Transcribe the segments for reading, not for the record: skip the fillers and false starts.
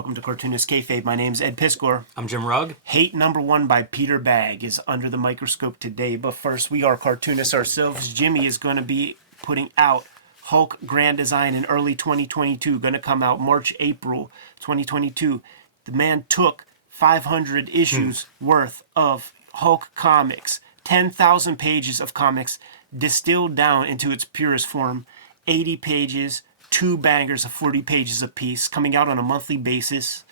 Welcome to Cartoonist Kayfabe. My name's Ed Piscor. I'm Jim Rugg. Hate Number 1 by Peter Bagge is under the microscope today. But first, we are cartoonists ourselves. Jimmy is going to be putting out Hulk Grand Design in early 2022. Going to come out March, April 2022. The man took 500 issues worth of Hulk comics, 10,000 pages of comics, distilled down into its purest form, 80 pages, 2 bangers of 40 pages apiece, coming out on a monthly basis.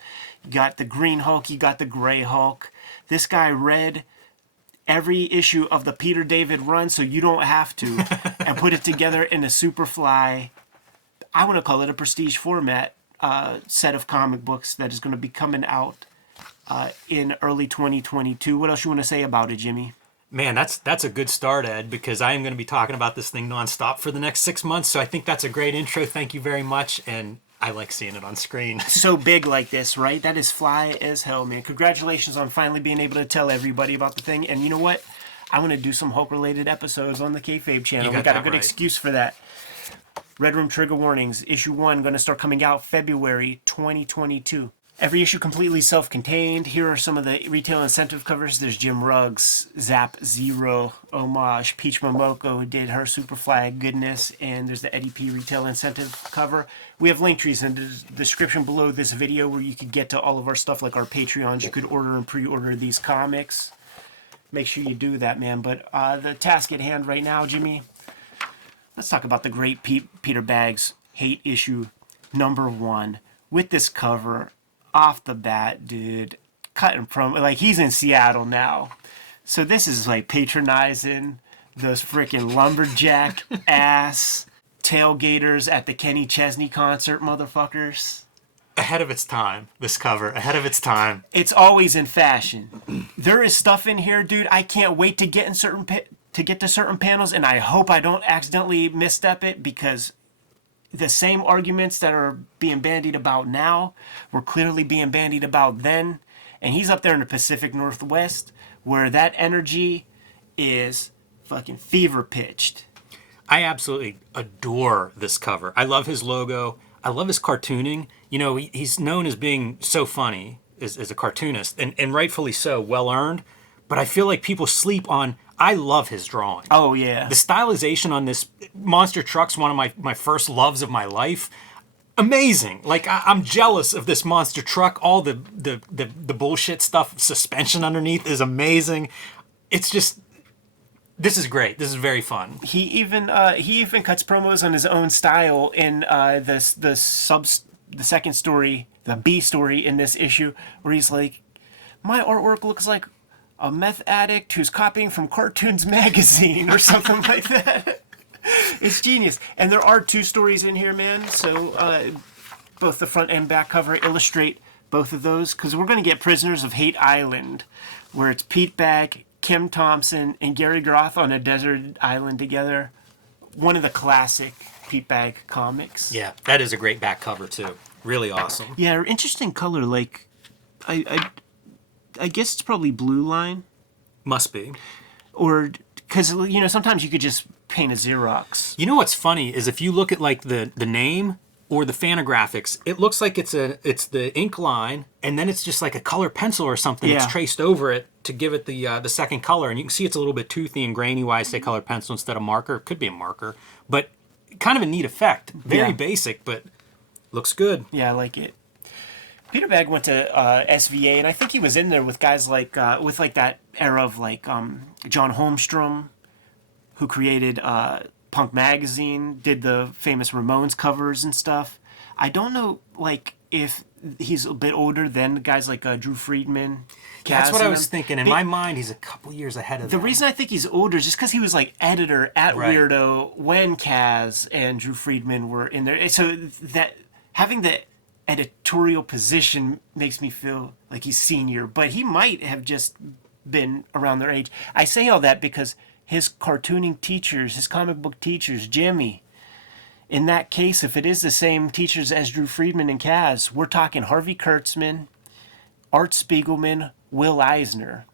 You got the Green Hulk, you got the Gray Hulk. This guy read every issue of the Peter David run, so you don't have to, and put it together in a Superfly, I want to call it a prestige format, set of comic books that is going to be coming out in early 2022. What else you want to say about it, Jimmy? Man, that's a good start, Ed, because I am going to be talking about this thing nonstop for the next 6 months. So I think that's a great intro. Thank you very much. And I like seeing it on screen. So big like this, right? That is fly as hell, man. Congratulations on finally being able to tell everybody about the thing. And you know what? I want to do some Hulk-related episodes on the Kayfabe channel. We got a good excuse for that. Red Room Trigger Warnings. Issue 1 going to start coming out February 2022. Every issue completely self-contained. Here are some of the retail incentive covers. There's Jim Rugg's Zap Zero homage. Peach Momoko, who did her Superfly goodness. And there's the Eddie P retail incentive cover. We have link trees in the description below this video where you could get to all of our stuff like our Patreons. You could order and pre-order these comics. Make sure you do that, man. But the task at hand right now, Jimmy, let's talk about the great Peter Bagge's Hate issue number 1 with this cover. Off the bat, dude, cutting from, like, he's in Seattle now. So this is like patronizing those freaking lumberjack ass tailgaters at the Kenny Chesney concert, motherfuckers. Ahead of its time, this cover. Ahead of its time. It's always in fashion. There is stuff in here, dude. I can't wait to get in to certain panels, and I hope I don't accidentally misstep it, because the same arguments that are being bandied about now were clearly being bandied about then. And he's up there in the Pacific Northwest where that energy is fucking fever pitched. I absolutely adore this cover. I love his logo. I love his cartooning. You know, he's known as being so funny as a cartoonist, and rightfully so, well earned. But I feel like people sleep on, I love his drawing. Oh, yeah. The stylization on this monster truck's one of my first loves of my life. Amazing. Like, I'm jealous of this monster truck. All the bullshit stuff, suspension underneath is amazing. It's just, this is great. This is very fun. He even cuts promos on his own style in the second story, the B story in this issue, where he's like, my artwork looks like a meth addict who's copying from Cartoons magazine or something like that. It's genius. And there are 2 stories in here, man. So both the front and back cover illustrate both of those, because we're going to get Prisoners of Hate Island, where it's Pete Bagge, Kim Thompson, and Gary Groth on a desert island together. One of the classic Pete Bagge comics. Yeah, that is a great back cover too. Really awesome. Yeah, interesting color. Like, I guess it's probably blue line. Must be. Or, because, you know, sometimes you could just paint a Xerox. You know what's funny is if you look at, like, the name or the Fantagraphics, it looks like it's the ink line, and then it's just like a color pencil or something. Yeah. It's traced over it to give it the second color. And you can see it's a little bit toothy and grainy. Why I say color pencil instead of marker. It could be a marker. But kind of a neat effect. Very basic, but looks good. Yeah, I like it. Peter Bagge went to SVA, and I think he was in there with guys like, with like that era of like John Holmstrom, who created Punk Magazine, did the famous Ramones covers and stuff. I don't know, like, if he's a bit older than guys like Drew Friedman. That's what I was thinking. In my mind, he's a couple years ahead of them. The reason I think he's older is just because he was like editor at Weirdo when Kaz and Drew Friedman were in there. So that having the editorial position makes me feel like he's senior, but he might have just been around their age. I say all that because his cartooning teachers, his comic book teachers, Jimmy, in that case, if it is the same teachers as Drew Friedman and Kaz, we're talking Harvey Kurtzman, Art Spiegelman, Will Eisner.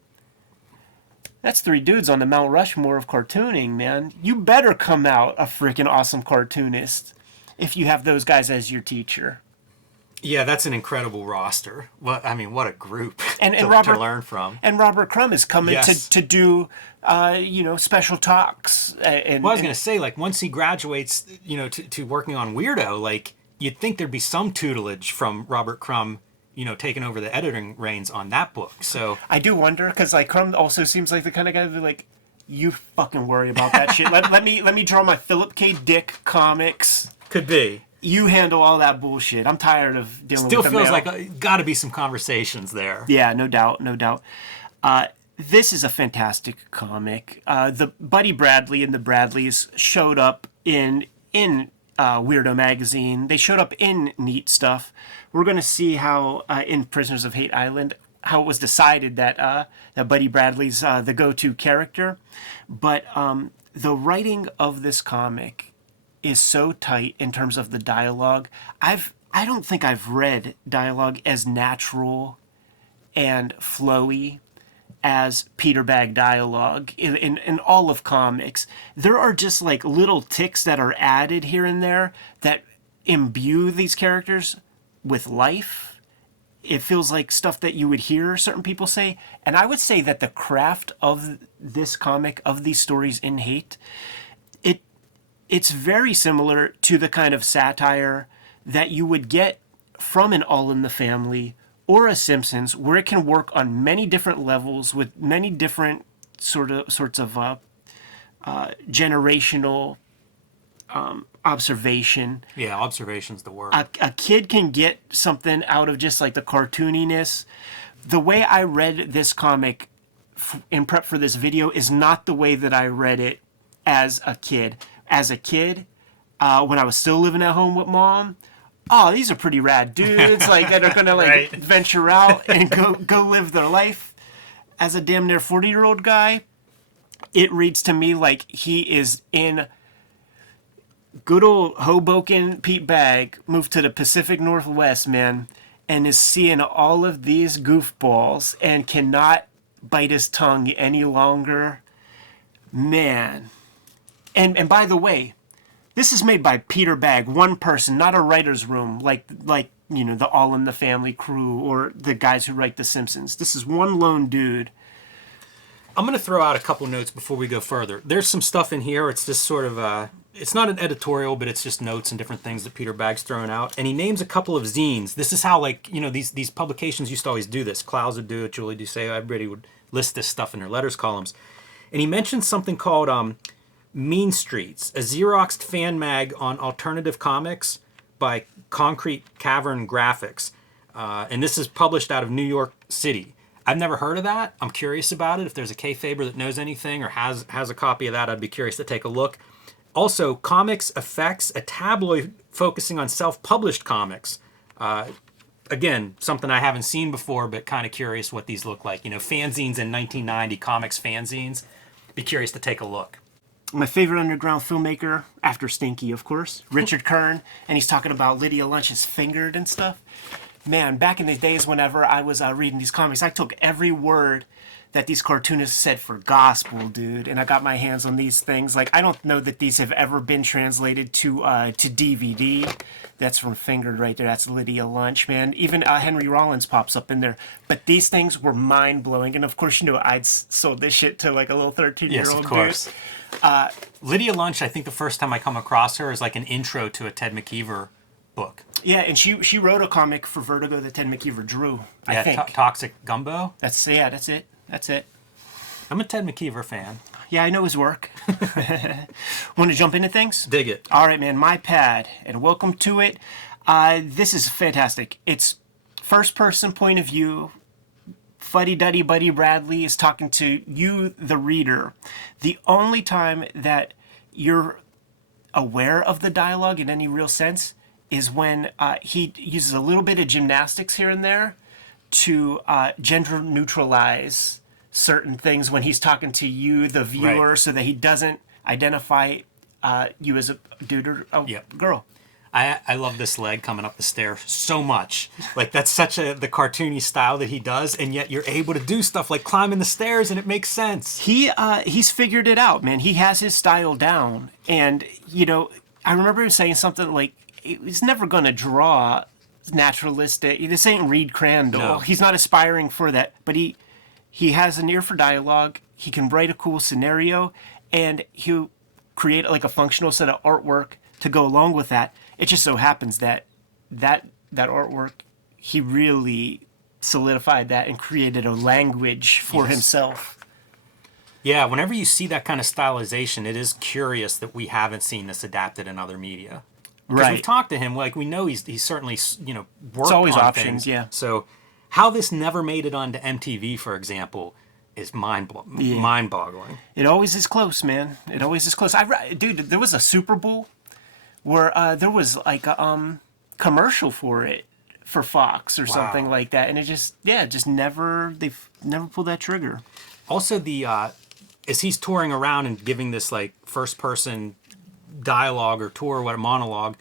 That's 3 dudes on the Mount Rushmore of cartooning, man. You better come out a freaking awesome cartoonist if you have those guys as your teacher. Yeah, that's an incredible roster. What what a group And to learn from. And Robert Crumb is coming Yes. to do, special talks. Well, I was gonna say, like, once he graduates, to working on Weirdo, like, you'd think there'd be some tutelage from Robert Crumb, taking over the editing reins on that book. So I do wonder, because like Crumb also seems like the kind of guy that like, you fucking worry about that shit. Let me draw my Philip K. Dick comics. could be. You handle all that bullshit. I'm tired of dealing Still with the feels mail. like got to be some conversations there. Yeah, no doubt, no doubt. This is a fantastic comic. The Buddy Bradley and the Bradleys showed up in Weirdo magazine. They showed up in Neat Stuff. We're going to see how in Prisoners of Hate Island how it was decided that that Buddy Bradley's the go-to character, but the writing of this comic is so tight in terms of the dialogue. I don't think I've read dialogue as natural and flowy as Peter Bagge dialogue in all of comics. There are just like little ticks that are added here and there that imbue these characters with life. It feels like stuff that you would hear certain people say. And I would say that the craft of this comic, of these stories in Hate, it's very similar to the kind of satire that you would get from an All in the Family or a Simpsons, where it can work on many different levels with many different sorts of generational observation. Yeah, observation's the word. A kid can get something out of just like the cartooniness. The way I read this comic in prep for this video is not the way that I read it as a kid. As a kid, when I was still living at home with mom, oh, these are pretty rad dudes, like that are gonna like Right. venture out and go live their life. As a damn near 40-year-old guy, it reads to me like he is in good old Hoboken. Pete Bagge moved to the Pacific Northwest, man, and is seeing all of these goofballs and cannot bite his tongue any longer. Man. And by the way, this is made by Peter Bagge, one person, not a writer's room like the All in the Family crew or the guys who write The Simpsons. This is one lone dude. I'm going to throw out a couple notes before we go further. There's some stuff in here. It's just sort of it's not an editorial, but it's just notes and different things that Peter Bagge's throwing out. And he names a couple of zines. This is how, like, these publications used to always do this. Clouds would do it, Julie Doucet, everybody would list this stuff in their letters columns. And he mentioned something called Mean Streets, a Xeroxed fan mag on alternative comics by Concrete Cavern Graphics. And this is published out of New York City. I've never heard of that. I'm curious about it. If there's a Kayfaber that knows anything or has a copy of that, I'd be curious to take a look. Also, Comics Effects, a tabloid focusing on self-published comics. Again, something I haven't seen before, but kind of curious what these look like. Fanzines in 1990, comics fanzines. Be curious to take a look. My favorite underground filmmaker, after Stinky, of course, Richard Kern, and he's talking about Lydia Lunch's Fingered and stuff. Man, back in the days whenever I was reading these comics, I took every word that these cartoonists said for gospel, dude, and I got my hands on these things. Like, I don't know that these have ever been translated to DVD. That's from Fingered right there. That's Lydia Lunch, man. Even Henry Rollins pops up in there. But these things were mind-blowing, and of course, I'd sold this shit to like a little 13-year-old Yes, of course. dude. Lydia Lunch, I think the first time I come across her is like an intro to a Ted McKeever book. Yeah, and she wrote a comic for Vertigo that Ted McKeever drew, I think. Toxic Gumbo. That's it. That's it. I'm a Ted McKeever fan. Yeah, I know his work. Want to jump into things? Dig it. All right, man. My pad, and welcome to it. This is fantastic. It's first-person point of view. Fuddy-duddy Buddy Bradley is talking to you, the reader. The only time that you're aware of the dialogue in any real sense is when he uses a little bit of gymnastics here and there to gender neutralize certain things when he's talking to you, the viewer, right, so that he doesn't identify you as a dude or a girl. I love this leg coming up the stair so much. Like, that's such the cartoony style that he does, and yet you're able to do stuff like climbing the stairs, and it makes sense. He's figured it out, man. He has his style down, and I remember him saying something like he's never going to draw naturalistic. This ain't Reed Crandall. No. He's not aspiring for that, but he has an ear for dialogue. He can write a cool scenario, and he'll create like a functional set of artwork to go along with that. It just so happens that artwork, he really solidified that and created a language for himself. Yeah, whenever you see that kind of stylization, it is curious that we haven't seen this adapted in other media. Because Right. we've talked to him, like we know he's certainly, worked It's always on options, things. yeah. So how this never made it onto MTV, for example, is mind-boggling. It always is close, man. It always is close. Dude, there was a Super Bowl where there was like a commercial for it for Fox or something like that, and it just they've never pulled that trigger. Also, as he's touring around and giving this like first-person dialogue or tour, what a monologue,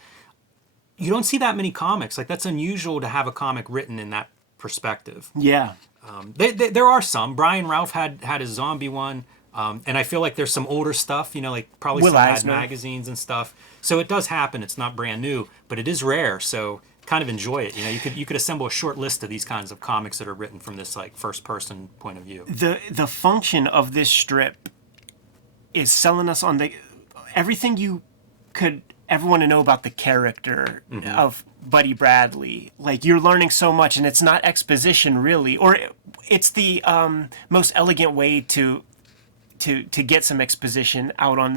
you don't see that many comics. Like that's unusual to have a comic written in that perspective. Yeah. There are some. Brian Ralph had his zombie one, and I feel like there's some older stuff, like probably Will some ad Eisner. magazines and stuff. So it does happen. It's not brand new, but it is rare. So kind of enjoy it. You could assemble a short list of these kinds of comics that are written from this like first person point of view. The function of this strip is selling us on everything you could ever want to know about the character of Buddy Bradley. Like you're learning so much, and it's not exposition really, or it's the most elegant way to get some exposition out on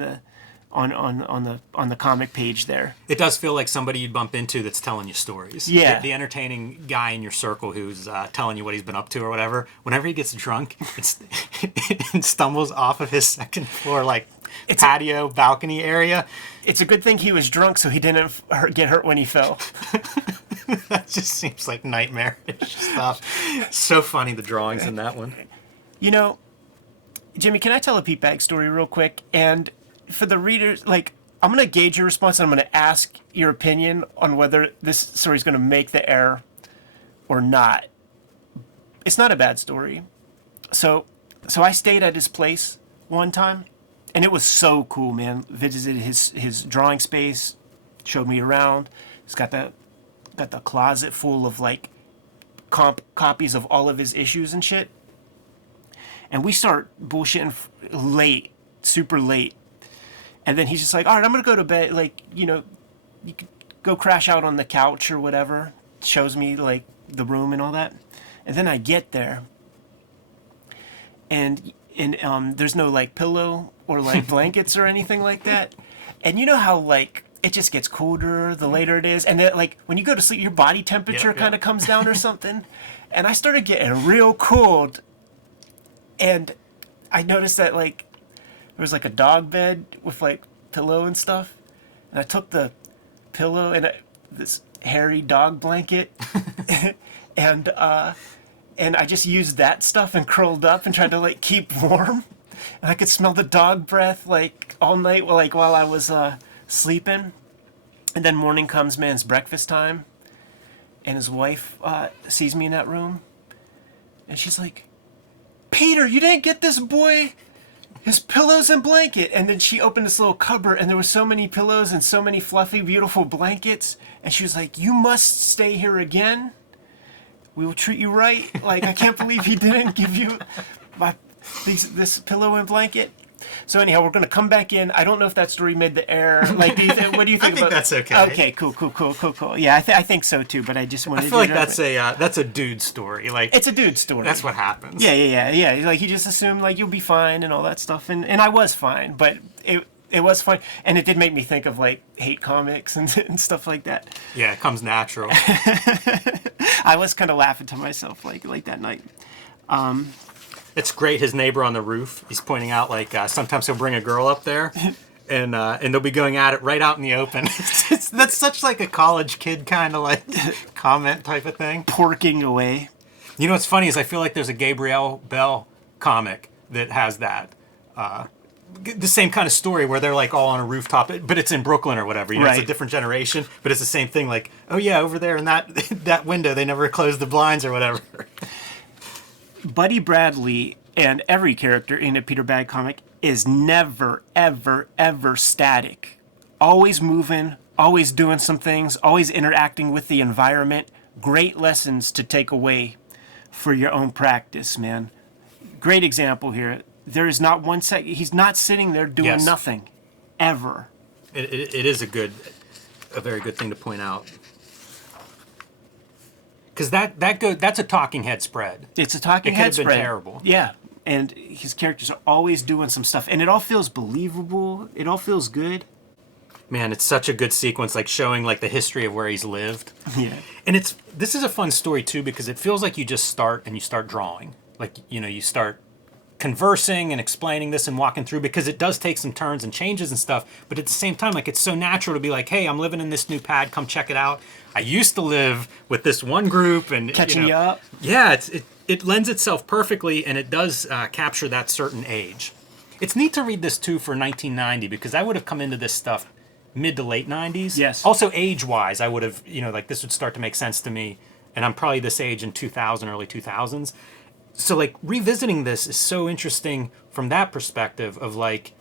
the comic page there. It does feel like somebody you'd bump into that's telling you stories. Yeah. The entertaining guy in your circle who's telling you what he's been up to or whatever. Whenever he gets drunk and stumbles off of his second floor, like patio, balcony area. It's a good thing he was drunk so he didn't get hurt when he fell. That just seems like nightmarish stuff. So funny, the drawings in that one. Jimmy, can I tell a Pete Bagge story real quick? And for the readers, like, I'm going to gauge your response, and I'm going to ask your opinion on whether this story is going to make the air or not. It's not a bad story. So I stayed at his place one time, and it was so cool, man. Visited his drawing space, showed me around. He's got the closet full of like copies of all of his issues and shit. And we start bullshitting late, super late. And then he's just like, all right, I'm going to go to bed. Like, you could go crash out on the couch or whatever. Shows me like the room and all that. And then I get there. And there's no like pillow or like blankets or anything like that. And you know how like it just gets colder the later it is. And then like when you go to sleep, your body temperature kind of comes down or something. And I started getting real cold. And I noticed that like there was like a dog bed with like pillow and stuff. And I took the pillow and this hairy dog blanket and I just used that stuff and curled up and tried to like keep warm. And I could smell the dog breath like all night while I was sleeping. And then morning comes, man, it's breakfast time. And his wife sees me in that room. And she's like, Peter, you didn't get this boy his pillows and blanket. And then she opened this little cupboard and there were so many pillows and so many fluffy, beautiful blankets. And she was like, you must stay here again. We will treat you right. Like, I can't believe he didn't give you this pillow and blanket. So anyhow, we're going to come back in. I don't know if that story made the air. Like, what do you think about? I think that's okay. Okay, cool. Yeah, I think so too. But I just wanted. I feel like that's a dude story. Like it's a dude story. That's what happens. Yeah. Like he just assumed like you'll be fine and all that stuff, and I was fine, but it was fine, and it did make me think of like hate comics and stuff like that. Yeah, it comes natural. I was kind of laughing to myself like that night. It's great. His neighbor on the roof, he's pointing out like sometimes he'll bring a girl up there and they'll be going at it right out in the open. That's such like a college kid kind of like comment type of thing. Porking away. You know what's funny is I feel like there's a Gabrielle Bell comic that has that. The same kind of story where they're like all on a rooftop, but it's in Brooklyn or whatever. You know, It's a different generation, but it's the same thing. Like, oh yeah, over there in that window, they never closed the blinds or whatever. Buddy Bradley and every character in a Peter Bagge comic is never, ever, ever static. Always moving, always doing some things, always interacting with the environment, great lessons to take away for your own practice, man. Great example here. There is not one second. He's not sitting there doing nothing, ever. It is a very good thing to point out. Because that's a talking head spread. It's a talking head spread. It could have been terrible. Yeah, and his characters are always doing some stuff, and it all feels believable. It all feels good. Man, it's such a good sequence, like showing like the history of where he's lived. Yeah, and this is a fun story too because it feels like you just start drawing. Like you start conversing and explaining this and walking through because it does take some turns and changes and stuff. But at the same time, like it's so natural to be like, hey, I'm living in this new pad. Come check it out. I used to live with this one group and catching you up. Yeah, it lends itself perfectly and it does capture that certain age. It's neat to read this too for 1990 because I would have come into this stuff mid to late 90s. Yes. Also age-wise, I would have, like this would start to make sense to me. And I'm probably this age in 2000, early 2000s. So like revisiting this is so interesting from that perspective of like,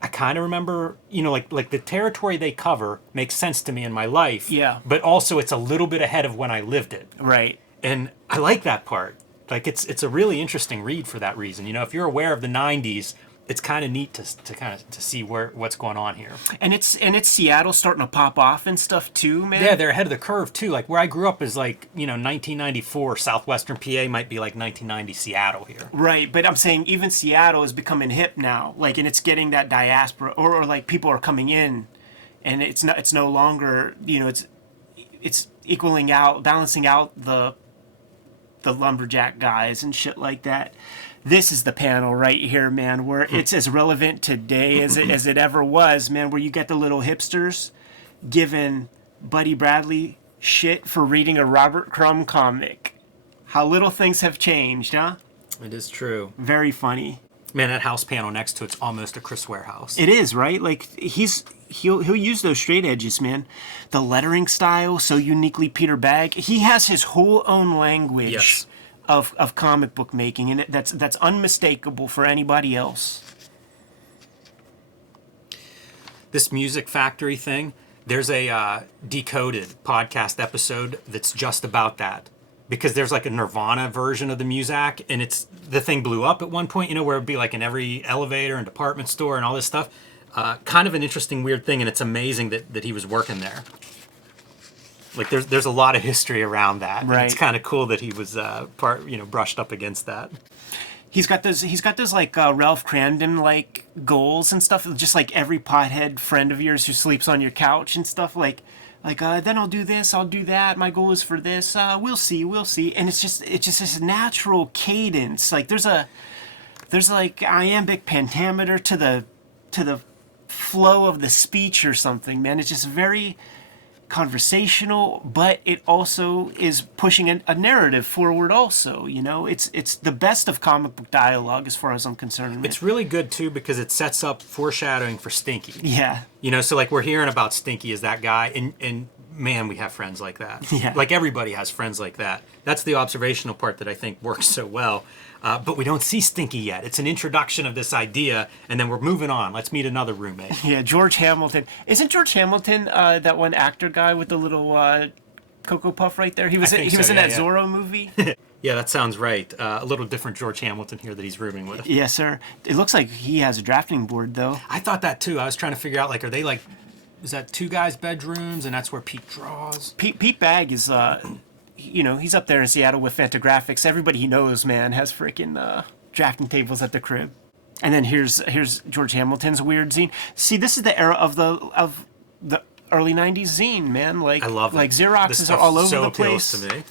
I kind of remember, like the territory they cover makes sense to me in my life. Yeah. But also it's a little bit ahead of when I lived it. Right. And I like that part. Like it's a really interesting read for that reason. If you're aware of the 90s, it's kind of neat to see what's going on here. And it's Seattle starting to pop off and stuff too, man. Yeah, they're ahead of the curve too. Like where I grew up is like 1994 southwestern PA might be like 1990 Seattle here. Right, but I'm saying even Seattle is becoming hip now. Like, and it's getting that diaspora, or like people are coming in, and it's no longer it's equaling out, balancing out the lumberjack guys and shit like that. This is the panel right here, man, where it's as relevant today as it ever was, man, where you get the little hipsters giving Buddy Bradley shit for reading a Robert Crumb comic. How little things have changed, huh? It is true. Very funny. Man, that house panel next to it's almost a Chris Ware house. It is, right? Like he'll use those straight edges, man. The lettering style, so uniquely Peter Bagge. He has his whole own language. Yes. Of comic book making, and that's unmistakable for anybody else. This Music Factory thing, there's a Decoded podcast episode that's just about that. Because there's like a Nirvana version of the Muzak, and the thing blew up at one point, where it'd be like in every elevator and department store and all this stuff. Kind of an interesting, weird thing, and it's amazing that he was working there. Like there's a lot of history around that. Right. It's kind of cool that he was brushed up against that. He's got those like Ralph Cramden like goals and stuff. Just like every pothead friend of yours who sleeps on your couch and stuff. Like then I'll do this, I'll do that. My goal is for this. We'll see. And it's just this natural cadence. Like there's like iambic pentameter to the flow of the speech or something, man. It's just very conversational, but it also is pushing a narrative forward also, it's the best of comic book dialogue as far as I'm concerned. It's really good too because it sets up foreshadowing for Stinky. Yeah. So like we're hearing about Stinky as that guy, and man, we have friends like that. Yeah. Like everybody has friends like that. That's the observational part that I think works so well. But we don't see Stinky yet. It's an introduction of this idea, and then we're moving on. Let's meet another roommate. Yeah, George Hamilton. Isn't George Hamilton that one actor guy with the little Cocoa Puff right there? He was in that Zorro movie. Yeah, that sounds right. A little different George Hamilton here that he's rooming with. Yes, sir. It looks like he has a drafting board, though. I thought that, too. I was trying to figure out, like, are they, like, is that two guys' bedrooms, and that's where Pete draws? Pete Bagge is... he's up there in Seattle with Fantagraphics. Everybody he knows, man, has freaking drafting tables at the crib. And then here's George Hamilton's weird zine. See, this is the era of the early '90s zine, man. Like I love it. Like Xeroxes are all over the place. So appeals to me.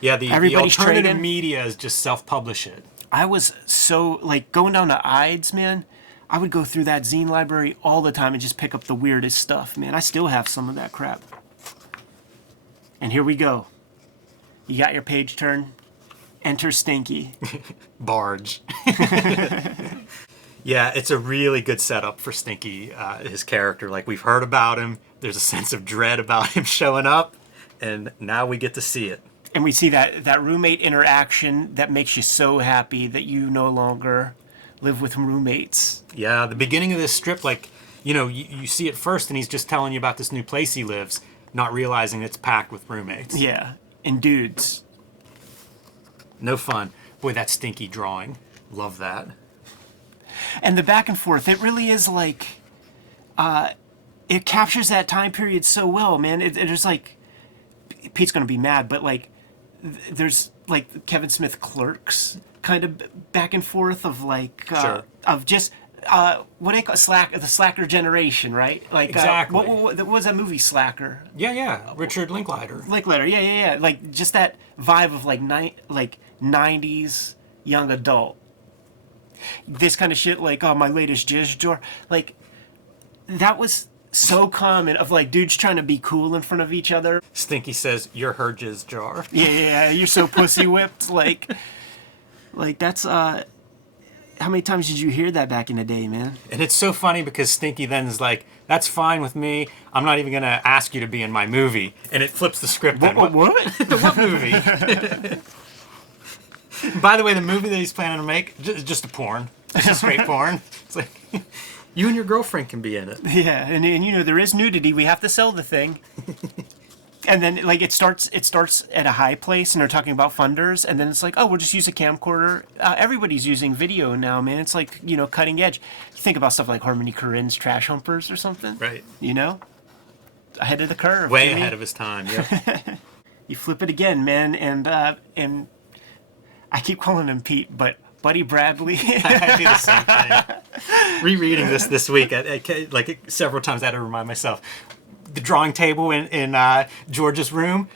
Yeah, the alternative trading. Media is just self-publish it. I was so like going down to Ides, man. I would go through that zine library all the time and just pick up the weirdest stuff, man. I still have some of that crap. And here we go. You got your page turn. Enter Stinky. Barge. Yeah, it's a really good setup for Stinky, his character. Like, we've heard about him. There's a sense of dread about him showing up. And now we get to see it. And we see that roommate interaction that makes you so happy that you no longer live with roommates. Yeah, the beginning of this strip, like, you see it first and he's just telling you about this new place he lives, not realizing it's packed with roommates. Yeah. in dudes. No fun. Boy, that Stinky drawing. Love that. And the back and forth, it really is like, it captures that time period so well, man. There's like, Pete's gonna be mad, but like, there's like Kevin Smith Clerks kind of back and forth of like, Sure. of just, what do they call the Slacker generation, right? Like, Exactly. What was that movie, Slacker? Yeah. Richard Linklater. Yeah. Like just that vibe of like 90s young adult. This kind of shit, like, oh, my latest jizz jar. Like, that was so common of like dudes trying to be cool in front of each other. Stinky says, "You're her jizz jar." Yeah, you're so pussy whipped. Like that's how many times did you hear that back in the day, man? And it's so funny because Stinky then is like, "That's fine with me. I'm not even gonna ask you to be in my movie." And it flips the script. What? What movie? By the way, the movie that he's planning to make is just a porn. It's just straight porn. It's like, you and your girlfriend can be in it. Yeah, and you know there is nudity. We have to sell the thing. And then like it starts at a high place, and they're talking about funders, and then it's like, oh, we'll just use a camcorder. Everybody's using video now, man. It's like, you know, cutting edge. You think about stuff like Harmony Korine's Trash Humpers or something, Right. You know, ahead of the curve. Way Jimmy. ahead of his time. Yep. You flip it again, man, and I keep calling him Pete, but Buddy Bradley. I do the same thing. Rereading this week, like several times, I had to remind myself. The drawing table in George's room.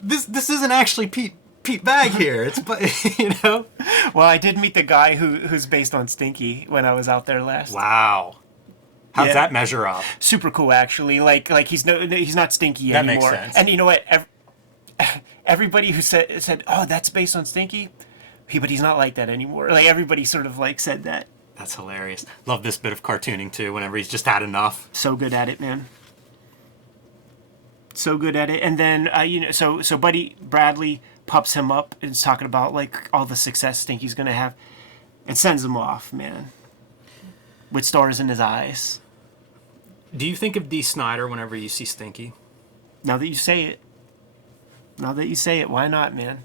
This isn't actually Pete Bagge here. It's, you know. Well, I did meet the guy who's based on Stinky when I was out there last. Wow. How's that measure up? Super cool, actually. Like he's not Stinky that anymore. Makes sense. And you know what? Everybody who said, oh, that's based on Stinky, but he's not like that anymore. Like everybody sort of like said that. That's hilarious. Love this bit of cartooning too. Whenever he's just had enough. So good at it, man. So good at it. And then you know, so Buddy Bradley pups him up and is talking about like all the success Stinky's gonna have, and sends him off, man, with stars in his eyes. Do you think of Dee Snider whenever you see Stinky? Now that you say it, why not, man?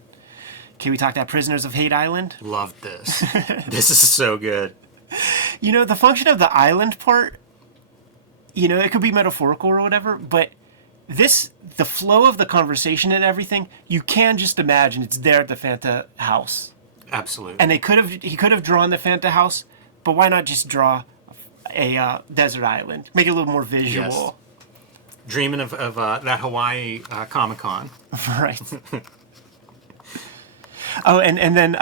Can we talk that Prisoners of Hate Island? Loved this. This is so good. You know, the function of the island part, you know, it could be metaphorical or whatever, but the flow of the conversation and everything, you can just imagine it's there at the Fanta house. Absolutely. And he could have drawn the Fanta house, but why not just draw a desert island? Make it a little more visual. Yes. Dreaming of that Hawaii Comic-Con. Right. Oh, and then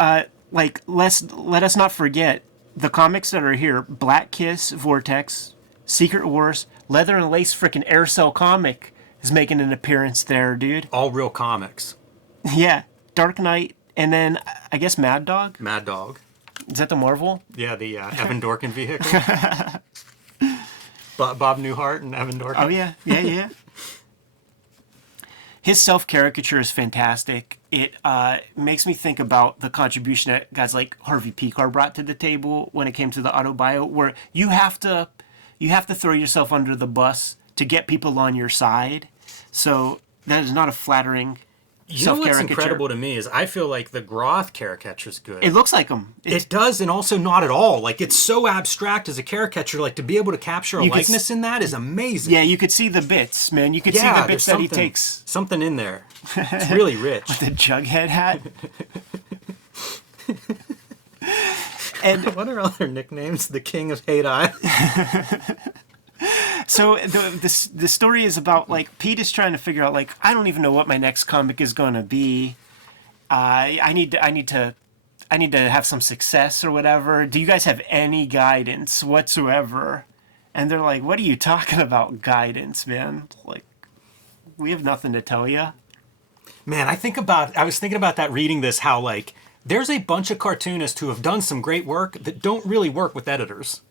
like let us not forget the comics that are here: Black Kiss, Vortex, Secret Wars, Leather and Lace, frickin' Air Cell comic is making an appearance there, dude. All real comics. Yeah, Dark Knight, and then I guess Mad Dog. Mad Dog. Is that the Marvel? Yeah, the Evan Dorkin vehicle. Bob Newhart and Evan Dorkin. Oh yeah. His self-caricature is fantastic. It makes me think about the contribution that guys like Harvey Pekar brought to the table when it came to the autobio, where you have to throw yourself under the bus to get people on your side. So that is not a flattering You know what's self-caricature. incredible to me is I feel like the Groth caricature's good. It looks like him. It does, and also not at all. Like, it's so abstract as a caricature. Like, to be able to capture a likeness in that is amazing. Yeah, you could see the bits, man. You could see the bits that he takes. Something in there. It's really rich. The Jughead hat. And what are other nicknames? The King of Hate Eye. So the story is about, like, Pete is trying to figure out, like, I don't even know what my next comic is going to be. I need to have some success or whatever. Do you guys have any guidance whatsoever? And they're like, what are you talking about, guidance, man? Like, we have nothing to tell you. Man, I was thinking about that reading this, how, like, there's a bunch of cartoonists who have done some great work that don't really work with editors.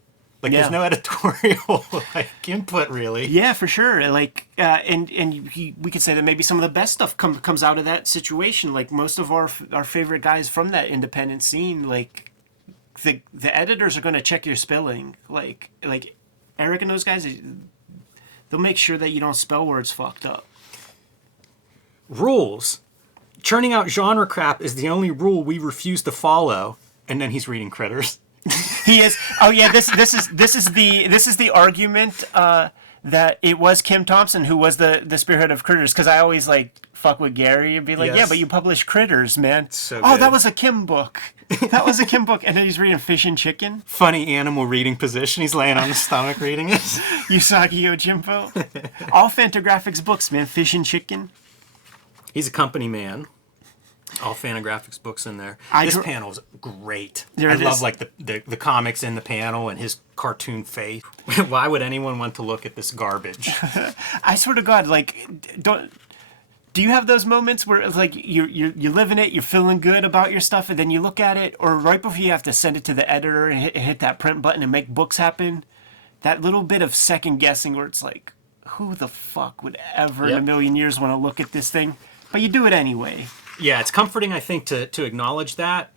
Like, there's no editorial like input, really. Yeah, for sure. Like, we could say that maybe some of the best stuff comes out of that situation. Like, most of our favorite guys from that independent scene, like, the editors are going to check your spelling. Like Eric and those guys, they'll make sure that you don't spell words fucked up. Rules. churning out genre crap is the only rule we refuse to follow. And then he's reading Critters. He is. Oh yeah, this is the argument that it was Kim Thompson who was the spearhead of Critters, because I always like fuck with Gary and be like, yeah, but you published Critters, man. So oh, good. That was a Kim book. That was a Kim book, and then he's reading Fish and Chicken. Funny animal reading position. He's laying on his stomach reading it. Usagi Yojimbo. All Fantagraphics books, man. Fish and Chicken. He's a company man. All Fantagraphics books in there. This panel is great. I love like the comics in the panel and his cartoon face. Why would anyone want to look at this garbage? I swear to God, like, do you have those moments where it's like you're living it, you're feeling good about your stuff, and then you look at it, or right before you have to send it to the editor and hit that print button and make books happen, that little bit of second guessing where it's like, who the fuck would ever in a million years want to look at this thing? But you do it anyway. Yeah, it's comforting, I think, to acknowledge that.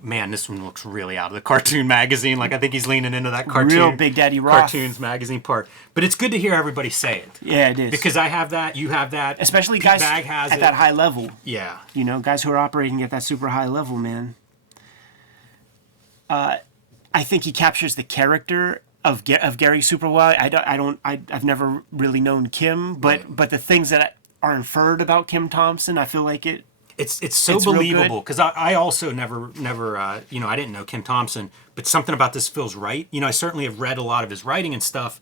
Man, this one looks really out of the cartoon magazine. Like, I think he's leaning into that cartoon. Real Big Daddy Roth. Cartoons magazine part. But it's good to hear everybody say it. Yeah, it is. Because I have that, you have that. Especially guys Bagge has at that high level. Yeah. You know, guys who are operating at that super high level, man. I think he captures the character of Gary super well. I've never really known Kim, but the things that are inferred about Kim Thompson, I feel like it's so believable, because I also never I didn't know Kim Thompson, but something about this feels right. You know, I certainly have read a lot of his writing and stuff.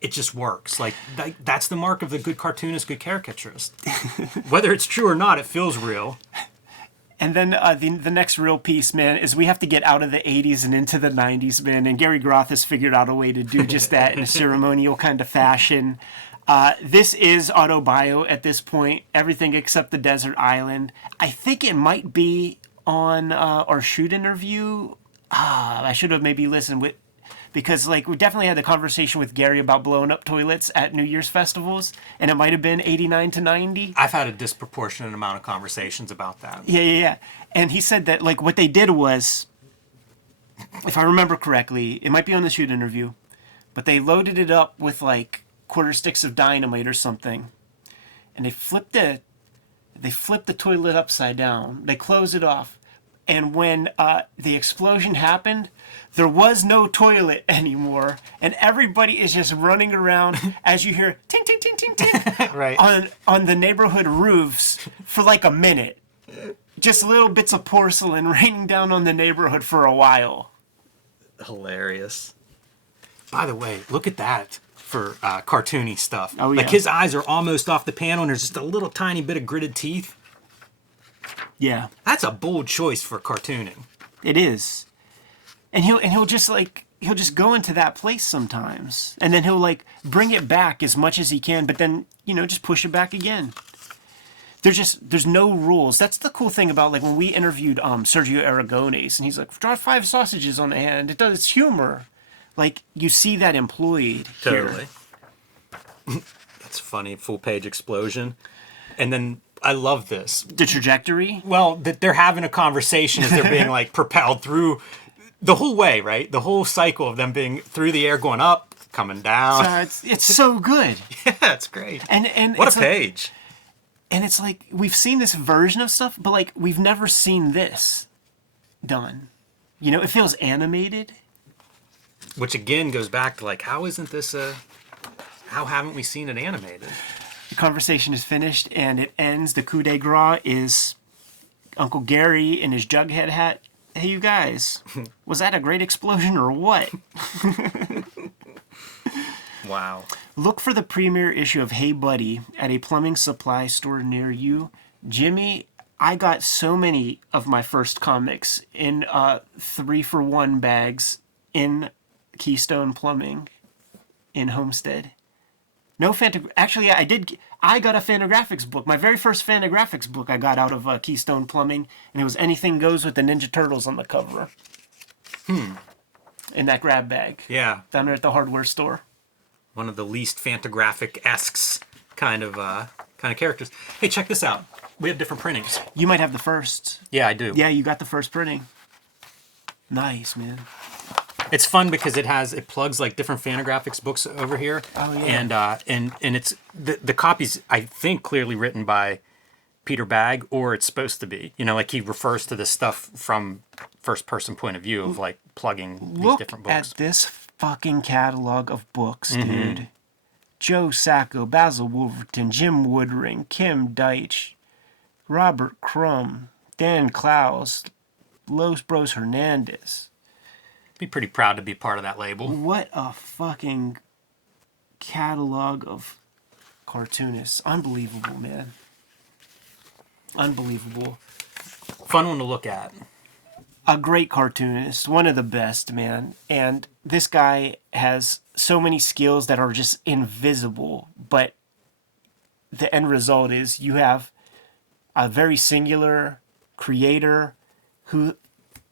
It just works. Like, that's the mark of the good cartoonist, good caricaturist. Whether it's true or not, it feels real. And then the next real piece, man, is we have to get out of the 80s and into the 90s, man. And Gary Groth has figured out a way to do just that in a ceremonial kind of fashion. This is autobio at this point, everything except the desert island. I think it might be on our shoot interview. I should have maybe listened with, because like we definitely had the conversation with Gary about blowing up toilets at New Year's festivals, and it might have been 89 to 90. I've had a disproportionate amount of conversations about that. Yeah. And he said that like what they did was, if I remember correctly, it might be on the shoot interview, but they loaded it up with like quarter sticks of dynamite or something, and they flipped the toilet upside down. They closed it off, and when the explosion happened, there was no toilet anymore, and everybody is just running around as you hear ting ting ting ting ting right on the neighborhood roofs for like a minute. Just little bits of porcelain raining down on the neighborhood for a while. Hilarious. By the way, look at that. For cartoony stuff. Oh, yeah. Like, his eyes are almost off the panel and there's just a little tiny bit of gritted teeth. Yeah. That's a bold choice for cartooning. It is. And he'll just go into that place sometimes. And then he'll like bring it back as much as he can, but then, just push it back again. There's no rules. That's the cool thing about like when we interviewed Sergio Aragones, and he's like, draw 5 sausages on the hand. It's humor. Like, you see that employed totally. Here. That's funny. Full page explosion. And then I love this. The trajectory? Well, that they're having a conversation as they're being like propelled through the whole way, right? The whole cycle of them being through the air, going up, coming down. It's so good. Yeah, it's great. And what a page. And it's like, we've seen this version of stuff, but like, we've never seen this done. It feels animated. Which again goes back to like, how haven't we seen it animated? The conversation is finished and it ends. The coup de grace is Uncle Gary in his Jughead hat. Hey, you guys, was that a great explosion or what? Wow. Look for the premiere issue of Hey Buddy at a plumbing supply store near you. Jimmy, I got so many of my first comics in 3-for-1 bags in Keystone Plumbing in Homestead. Actually, I did. I got a Fantagraphics book. My very first Fantagraphics book I got out of Keystone Plumbing, and it was Anything Goes with the Ninja Turtles on the cover. In that grab bag. Yeah. Down there at the hardware store. One of the least Fantagraphic-esque kind of characters. Hey, check this out. We have different printings. You might have the first. Yeah, I do. Yeah, you got the first printing. Nice, man. It's fun because it plugs like different Fantagraphics books over here. Oh yeah. And it's the copies, I think, clearly written by Peter Bagge or it's supposed to be. You know, like he refers to this stuff from first-person point of view of like plugging these different books. Look at this fucking catalog of books, dude. Joe Sacco, Basil Wolverton, Jim Woodring, Kim Deitch, Robert Crumb, Dan Klaus, Los Bros Hernandez. Be pretty proud to be part of that label. What a fucking catalog of cartoonists. Unbelievable, man. Unbelievable. Fun one to look at. A great cartoonist, one of the best, man. And this guy has so many skills that are just invisible, but the end result is you have a very singular creator who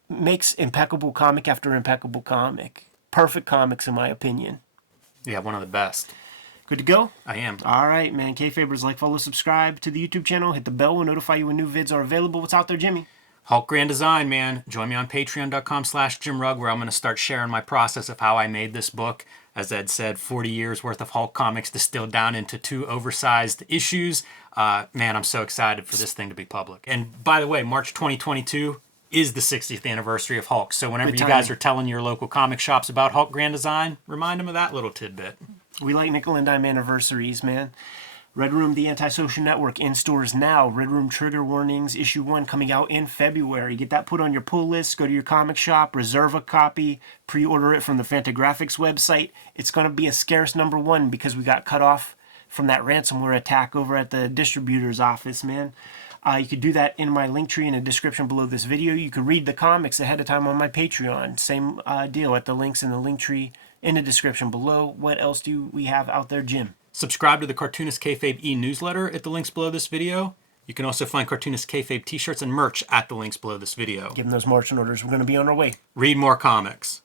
makes impeccable comic after impeccable comic. Perfect comics, in my opinion. Yeah, one of the best. Good to go? I am. All right, man. Kayfabers, like, follow, subscribe to the YouTube channel. Hit the bell. We'll notify you when new vids are available. What's out there, Jimmy? Hulk Grand Design, man. Join me on patreon.com/JimRugg, where I'm going to start sharing my process of how I made this book. As Ed said, 40 years worth of Hulk comics distilled down into 2 oversized issues. Man, I'm so excited for this thing to be public. And by the way, March 2022 is the 60th anniversary of Hulk. So whenever you guys are telling your local comic shops about Hulk Grand Design, remind them of that little tidbit. We like nickel and dime anniversaries, man. Red Room, the Antisocial Network, in stores now. Red Room Trigger Warnings, issue 1, coming out in February. Get that put on your pull list. Go to your comic shop, reserve a copy, pre-order it from the Fantagraphics website. It's going to be a scarce number 1 because we got cut off from that ransomware attack over at the distributor's office, man. You could do that in my link tree in the description below this video. You can read the comics ahead of time on my Patreon. Same deal at the links in the link tree in the description below. What else do we have out there, Jim? Subscribe to the Cartoonist Kayfabe e-newsletter at the links below this video. You can also find Cartoonist Kayfabe t-shirts and merch at the links below this video. Give them those marching orders. We're going to be on our way. Read more comics.